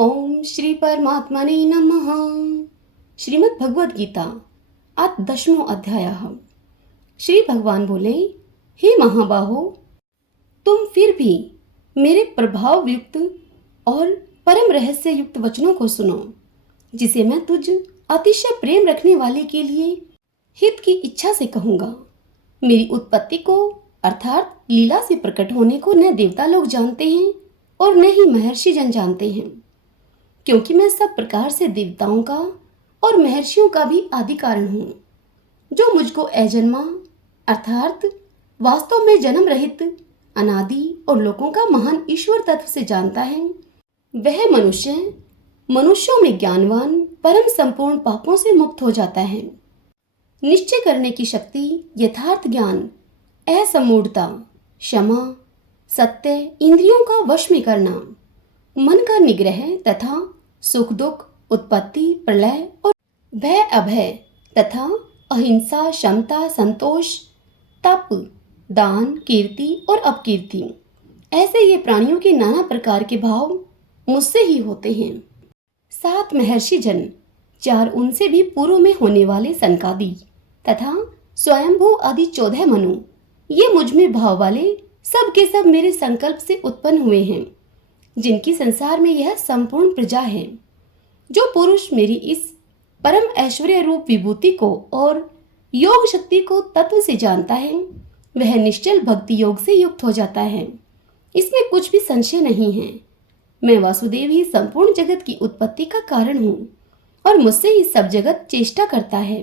ओम श्री परमात्मने नमः। श्रीमद् भगवद गीता अथ 10वां अध्याय। श्री भगवान बोले, हे महाबाहो, तुम फिर भी मेरे प्रभाव युक्त और परम रहस्य युक्त वचनों को सुनो, जिसे मैं तुझ अतिशय प्रेम रखने वाले के लिए हित की इच्छा से कहूँगा। मेरी उत्पत्ति को अर्थात लीला से प्रकट होने को न देवता लोग जानते हैं और न ही महर्षि जन जानते हैं, क्योंकि मैं सब प्रकार से देवताओं का और महर्षियों का भी आदि कारण हूँ। जो मुझको अजन्मा अर्थात वास्तव में जन्म रहित अनादि और लोकों का महान ईश्वर तत्व से जानता है, वह मनुष्यों में ज्ञानवान परम संपूर्ण पापों से मुक्त हो जाता है। निश्चय करने की शक्ति, यथार्थ ज्ञान, असमूढ़ता, क्षमा, सत्य, इंद्रियों का वश में करना, मन का निग्रह तथा सुख दुख, उत्पत्ति, प्रलय और भय अभय तथा अहिंसा, क्षमता, संतोष, तप, दान, कीर्ति और अपकीर्ति, ऐसे ये प्राणियों के नाना प्रकार के भाव मुझसे ही होते हैं। 7 महर्षि जन, 4 उनसे भी पूर्व में होने वाले सनकादि तथा स्वयंभू आदि 14 मनु, ये मुझ में भाव वाले सब के सब मेरे संकल्प से उत्पन्न हुए हैं, जिनकी संसार में यह संपूर्ण प्रजा है। जो पुरुष मेरी इस परम ऐश्वर्य रूप विभूति को और योग शक्ति को तत्व से जानता है, वह निश्चल भक्ति योग से युक्त हो जाता है। इसमें कुछ भी संशय नहीं है। मैं वासुदेव ही संपूर्ण जगत की उत्पत्ति का कारण हूँ और मुझसे ही सब जगत चेष्टा करता है।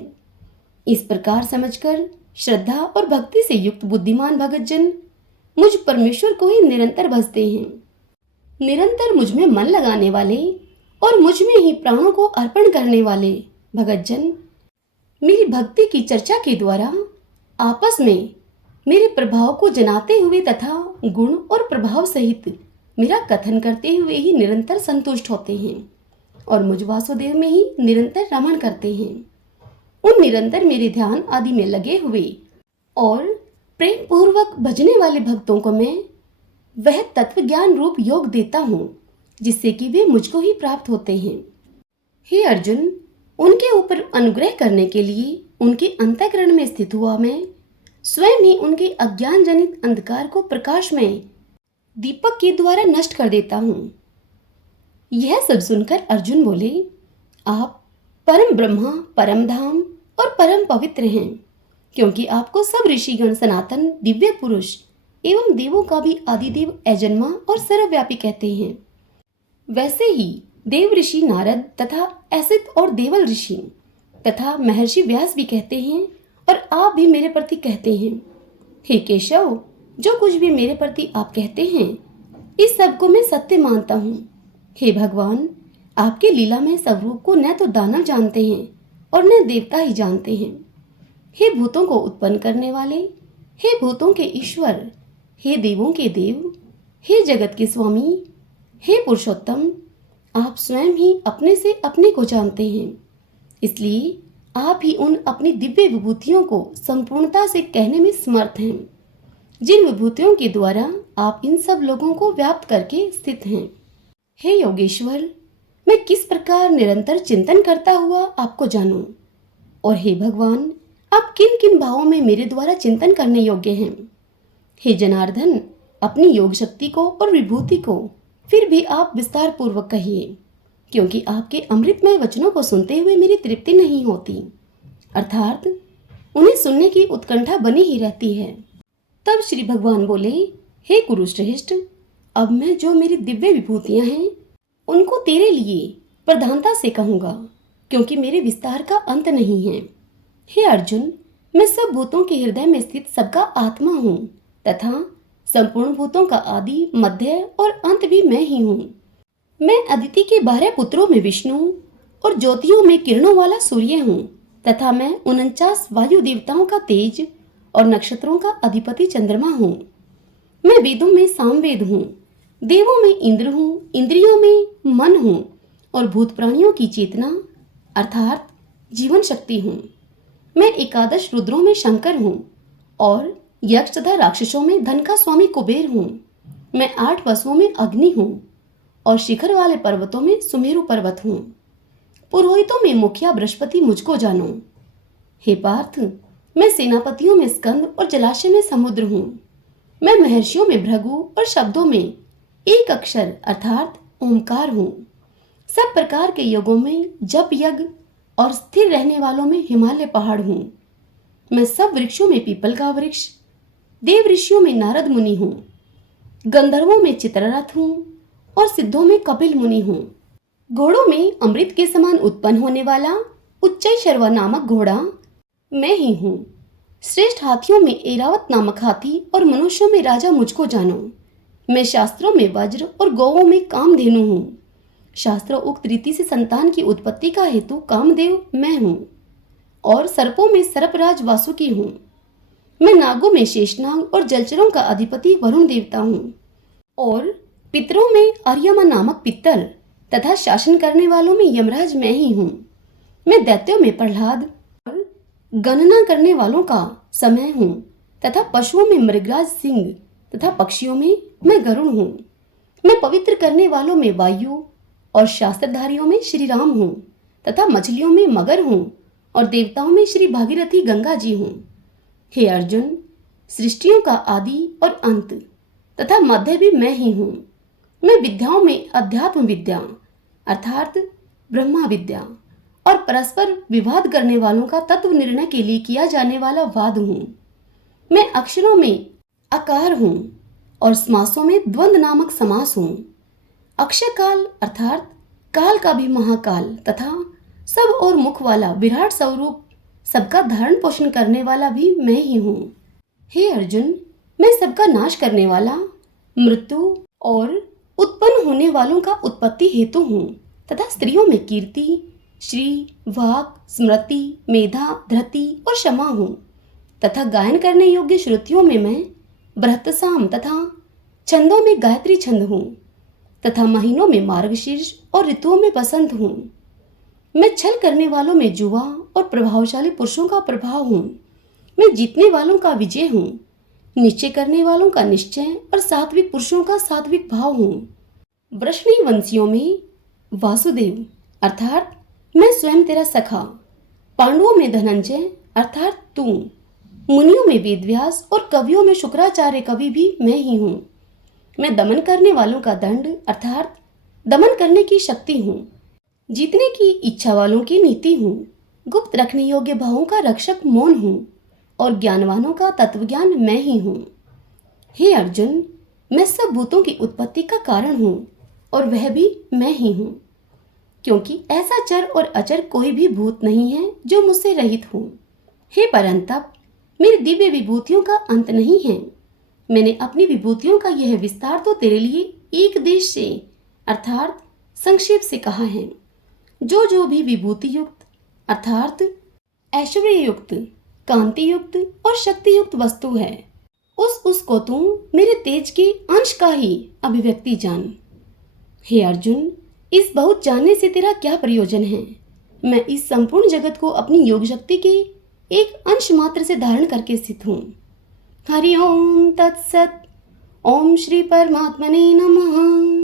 इस प्रकार समझकर श्रद्धा और भक्ति से युक्त बुद्धिमान भगत जन मुझ परमेश्वर को ही निरंतर भजते हैं। निरंतर मुझ में मन लगाने वाले और मुझ में ही प्राणों को अर्पण करने वाले भगत जन मेरी भक्ति की चर्चा के द्वारा आपस में मेरे प्रभाव को जनाते हुए तथा गुण और प्रभाव सहित मेरा कथन करते हुए ही निरंतर संतुष्ट होते हैं और मुझ वासुदेव में ही निरंतर रमण करते हैं। उन निरंतर मेरे ध्यान आदि में लगे हुए और प्रेम पूर्वक भजने वाले भक्तों को मैं वह तत्व ज्ञान रूप योग देता हूँ, जिससे कि वे मुझको ही प्राप्त होते हैं। हे अर्जुन, उनके ऊपर अनुग्रह करने के लिए उनके अंतःकरण में स्थित हुआ मैं स्वयं ही उनके अज्ञान जनित अंधकार को प्रकाशमय दीपक के द्वारा नष्ट कर देता हूँ। यह सब सुनकर अर्जुन बोले, आप परम ब्रह्मा, परम धाम और परम पवित्र हैं, क्योंकि आपको सब ऋषिगण सनातन दिव्य पुरुष एवं देवों का भी आदिदेव अजन्मा और सर्वव्यापी कहते हैं। वैसे ही देव ऋषि नारद तथा असित और देवल ऋषि तथा महर्षि व्यास भी कहते हैं और आप भी मेरे प्रति कहते हैं। हे केशव, जो कुछ भी मेरे प्रति आप कहते हैं, इस सब को मैं सत्य मानता हूँ। हे भगवान, आपके लीला में स्वरूप को न तो दानव जानते हैं और न देवता ही जानते हैं। हे भूतों को उत्पन्न करने वाले, हे भूतों के ईश्वर, हे देवों के देव, हे जगत के स्वामी, हे पुरुषोत्तम, आप स्वयं ही अपने से अपने को जानते हैं। इसलिए आप ही उन अपनी दिव्य विभूतियों को संपूर्णता से कहने में समर्थ हैं, जिन विभूतियों के द्वारा आप इन सब लोगों को व्याप्त करके स्थित हैं। हे योगेश्वर, मैं किस प्रकार निरंतर चिंतन करता हुआ आपको जानूं, और हे भगवान, आप किन किन भावों में मेरे द्वारा चिंतन करने योग्य हैं। हे जनार्दन, अपनी योग शक्ति को और विभूति को फिर भी आप विस्तार पूर्वक कहिए, क्योंकि आपके अमृतमय वचनों को सुनते हुए मेरी तृप्ति नहीं होती, अर्थात उन्हें सुनने की उत्कंठा बनी ही रहती है। तब श्री भगवान बोले, हे कुरुश्रेष्ठ, अब मैं जो मेरी दिव्य विभूतियां हैं उनको तेरे लिए प्रधानता से कहूँगा, क्योंकि मेरे विस्तार का अंत नहीं है। हे अर्जुन, मैं सब भूतों के हृदय में स्थित सबका आत्मा हूँ तथा संपूर्ण भूतों का आदि, मध्य और अंत भी मैं ही हूँ। मैं अदिति के 12 पुत्रों में विष्णु और ज्योतियों में किरणों वाला सूर्य हूँ तथा मैं 49 वायु देवताओं का तेज और नक्षत्रों का अधिपति चंद्रमा हूँ। मैं वेदों में सामवेद हूँ, देवों में इंद्र हूँ, इंद्रियों में मन हूँ और भूत प्राणियों की चेतना अर्थात जीवन शक्ति हूँ। मैं 11 रुद्रों में शंकर हूँ और यक्ष तथा राक्षसों में धन का स्वामी कुबेर हूँ। मैं 8 वसुओं में अग्नि हूँ और शिखर वाले पर्वतों में सुमेरु पर्वत हूँ। पुरोहितों में मुखिया बृहस्पति मुझको जानो। हे पार्थ, मैं सेनापतियों में स्कंद और जलाशय में समुद्र हूँ। मैं महर्षियों में भृगु और शब्दों में एक अक्षर अर्थात ओमकार हूँ। सब प्रकार के योगों में जप यज्ञ और स्थिर रहने वालों में हिमालय पहाड़ हूँ। मैं सब वृक्षों में पीपल का वृक्ष, देव ऋषियों में नारद मुनि हूँ, गंधर्वों में चित्ररथ हूँ और सिद्धों में कपिल मुनि हूँ। घोड़ों में अमृत के समान उत्पन्न होने वाला उच्चैःशर्वा नामक घोड़ा मैं ही हूँ। श्रेष्ठ हाथियों में ऐरावत नामक हाथी और मनुष्यों में राजा मुझको जानो। मैं शास्त्रों में वज्र और गौओं में कामधेनु हूँ। शास्त्रों उक्त रीति से संतान की उत्पत्ति का हेतु कामदेव मैं हूँ और सर्पों में सर्पराज वासुकी हूँ। मैं नागों में शेषनाग और जलचरों का अधिपति वरुण देवता हूँ और पितरों में अर्यमा नामक पित्तर तथा शासन करने वालों में यमराज मैं ही हूँ। मैं दैत्यों में प्रहलाद और गणना करने वालों का समय हूँ तथा पशुओं में मृगराज सिंह तथा पक्षियों में मैं गरुण हूँ। मैं पवित्र करने वालों में वायु और शास्त्रधारियों में श्री राम हूँ तथा मछलियों में मगर हूँ और देवताओं में श्री भागीरथी गंगा जी हूँ। हे अर्जुन, सृष्टियों का आदि और अंत तथा मध्य भी मैं ही हूँ। मैं विद्याओं में अध्यात्म विद्या अर्थात ब्रह्मा विद्या और परस्पर विवाद करने वालों का तत्व निर्णय के लिए किया जाने वाला वाद हूँ। मैं अक्षरों में अकार हूँ और समासों में द्वंद्व नामक समास हूँ। अक्षय काल अर्थात काल का भी महाकाल तथा सब और मुख वाला विराट स्वरूप सबका धारण पोषण करने वाला भी मैं ही हूँ। हे अर्जुन, मैं सबका नाश करने वाला, मृत्यु और उत्पन्न होने वालों का उत्पत्ति हेतु हूँ तथा स्त्रियों में कीर्ति, श्री, वाक, स्मृति, मेधा, धृति और क्षमा हूँ तथा गायन करने योग्य श्रुतियों में मैं बृहत्साम तथा छंदों में गायत्री छंद हूँ तथा महीनों में मार्गशीर्ष और ऋतुओं में बसंत हूँ। मैं छल करने वालों में जुआ और प्रभावशाली पुरुषों का प्रभाव हूँ। मैं जीतने वालों का विजय हूँ, निश्चय करने वालों का निश्चय और सात्विक पुरुषों का सात्विक भाव हूँ। वृष्णि वंशियों में वासुदेव अर्थात मैं स्वयं तेरा सखा, पांडवों में धनंजय अर्थात तू, मुनियों में वेदव्यास और कवियों में शुक्राचार्य कवि भी मैं ही हूँ। मैं दमन करने वालों का दंड अर्थात दमन करने की शक्ति हूँ, जीतने की इच्छा वालों की नीति हूँ, गुप्त रखने योग्य भावों का रक्षक मौन हूँ और ज्ञानवानों का तत्वज्ञान मैं ही हूँ। हे अर्जुन, मैं सब भूतों की उत्पत्ति का कारण हूँ और वह भी मैं ही हूँ, क्योंकि ऐसा चर और अचर कोई भी भूत नहीं है जो मुझसे रहित हो। हे परंतप, मेरी दिव्य विभूतियों का अंत नहीं है। मैंने अपनी विभूतियों का यह विस्तार तो तेरे लिए एक देश से अर्थात संक्षेप से कहा है। जो भी विभूति युक्त अर्थात ऐश्वर्य युक्त, कांति युक्त और शक्ति युक्त वस्तु है, उसको तू मेरे तेज के अंश का ही अभिव्यक्ति जान। हे अर्जुन, इस बहुत जानने से तेरा क्या प्रयोजन है? मैं इस संपूर्ण जगत को अपनी योग शक्ति के एक अंश मात्र से धारण करके स्थित हूँ। हरि ओम तत्सत। ओम श्री परमात्मने नमः।